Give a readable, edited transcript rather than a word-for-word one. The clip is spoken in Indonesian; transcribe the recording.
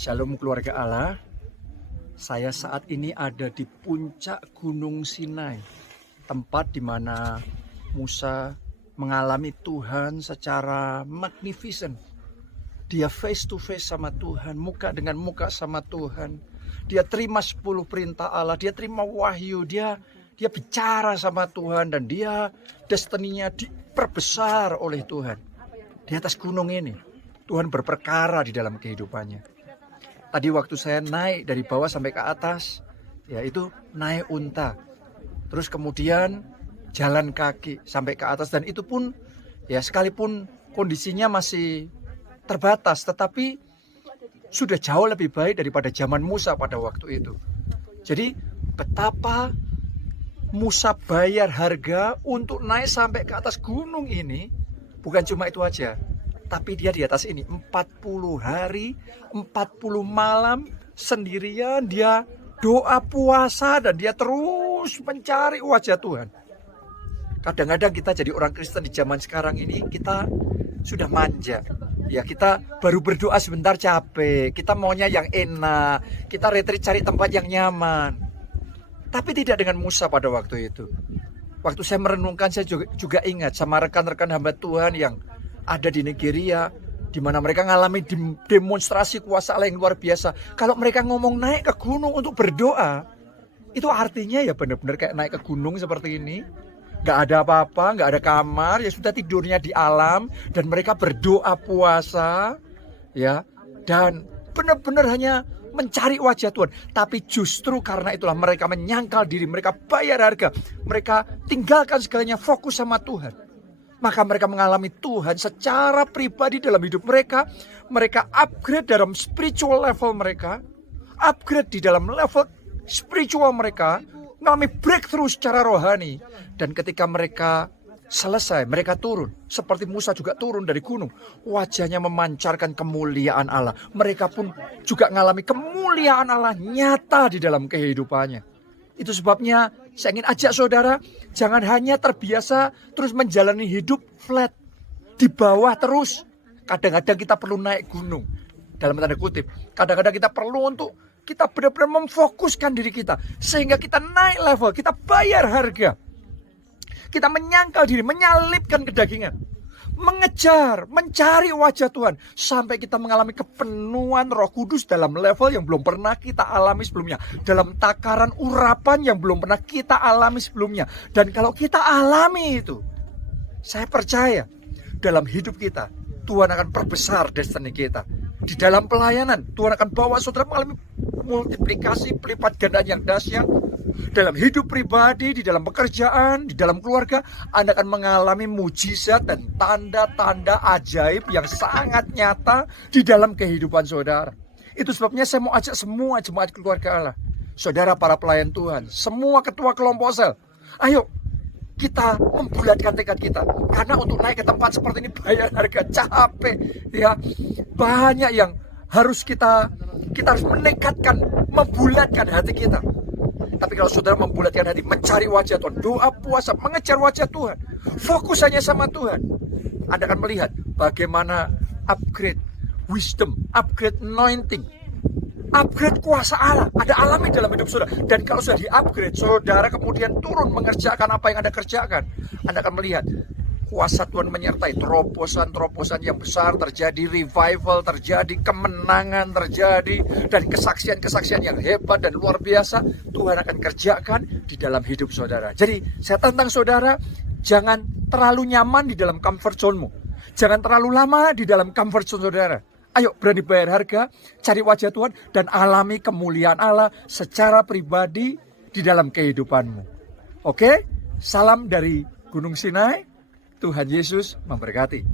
Shalom keluarga Allah. Saya saat ini ada di puncak Gunung Sinai, tempat di mana Musa mengalami Tuhan secara magnificent. Dia face to face sama Tuhan, muka dengan muka sama Tuhan. Dia terima 10 perintah Allah, dia terima wahyu, dia bicara sama Tuhan, dan dia destininya diperbesar oleh Tuhan. Di atas gunung ini, Tuhan berperkara di dalam kehidupannya. Tadi waktu saya naik dari bawah sampai ke atas, yaitu naik unta. Terus kemudian jalan kaki sampai ke atas, dan itu pun ya sekalipun kondisinya masih terbatas, tetapi sudah jauh lebih baik daripada zaman Musa pada waktu itu. Jadi betapa Musa bayar harga untuk naik sampai ke atas gunung ini. Bukan cuma itu aja, tapi dia di atas ini 40 hari, 40 malam sendirian. Dia doa puasa dan dia terus mencari wajah Tuhan. Kadang-kadang kita jadi orang Kristen di zaman sekarang ini, kita sudah manja. Ya, kita baru berdoa sebentar capek, kita maunya yang enak, kita retreat cari tempat yang nyaman. Tapi tidak dengan Musa pada waktu itu. Waktu saya merenungkan, saya juga ingat sama rekan-rekan hamba Tuhan yang ada di Nigeria, di mana mereka mengalami demonstrasi kuasa Allah yang luar biasa. Kalau mereka ngomong naik ke gunung untuk berdoa, itu artinya ya benar-benar kayak naik ke gunung seperti ini. Gak ada apa-apa, gak ada kamar, ya sudah tidurnya di alam, dan mereka berdoa puasa, ya, dan benar-benar hanya mencari wajah Tuhan. Tapi justru karena itulah mereka menyangkal diri, mereka bayar harga, mereka tinggalkan segalanya, fokus sama Tuhan. Maka mereka mengalami Tuhan secara pribadi dalam hidup mereka. Mereka upgrade dalam spiritual level mereka, upgrade di dalam level spiritual mereka, mengalami breakthrough secara rohani. Dan ketika mereka selesai, mereka turun. Seperti Musa juga turun dari gunung. Wajahnya memancarkan kemuliaan Allah. Mereka pun juga mengalami kemuliaan Allah nyata di dalam kehidupannya. Itu sebabnya saya ingin ajak saudara, jangan hanya terbiasa terus menjalani hidup flat. Di bawah terus. Kadang-kadang kita perlu naik gunung. Dalam tanda kutip. Kadang-kadang kita perlu untuk kita benar-benar memfokuskan diri kita. Sehingga kita naik level, kita bayar harga. Kita menyangkal diri, menyalipkan kedagingan, mengejar, mencari wajah Tuhan, sampai kita mengalami kepenuhan Roh Kudus dalam level yang belum pernah kita alami sebelumnya, dalam takaran urapan yang belum pernah kita alami sebelumnya. Dan kalau kita alami itu, saya percaya dalam hidup kita Tuhan akan perbesar destiny kita. Di dalam pelayanan Tuhan akan bawa saudara mengalami multiplikasi pelipat ganda yang dahsyat. Dalam hidup pribadi, di dalam pekerjaan, di dalam keluarga, Anda akan mengalami mujizat dan tanda-tanda ajaib yang sangat nyata di dalam kehidupan saudara. Itu sebabnya saya mau ajak semua jemaat keluarga Allah, saudara para pelayan Tuhan, semua ketua kelompok sel, ayo kita membulatkan tekad kita. Karena untuk naik ke tempat seperti ini bayar harga, capek, ya, banyak yang harus kita harus menekatkan, membulatkan hati kita. Tapi kalau saudara membulatkan hati, mencari wajah Tuhan, doa puasa, mengejar wajah Tuhan, fokus hanya sama Tuhan, Anda akan melihat bagaimana upgrade wisdom, upgrade anointing, upgrade kuasa Allah Anda alami dalam hidup saudara. Dan kalau sudah di-upgrade, saudara kemudian turun mengerjakan apa yang Anda kerjakan, Anda akan melihat kuasa Tuhan menyertai, terobosan-terobosan yang besar terjadi, revival terjadi, kemenangan terjadi, dan kesaksian-kesaksian yang hebat dan luar biasa Tuhan akan kerjakan di dalam hidup saudara. Jadi saya tantang saudara, jangan terlalu nyaman di dalam comfort zone-mu. Jangan terlalu lama di dalam comfort zone saudara. Ayo berani bayar harga, cari wajah Tuhan, dan alami kemuliaan Allah secara pribadi di dalam kehidupanmu. Oke, salam dari Gunung Sinai. Tuhan Yesus memberkati.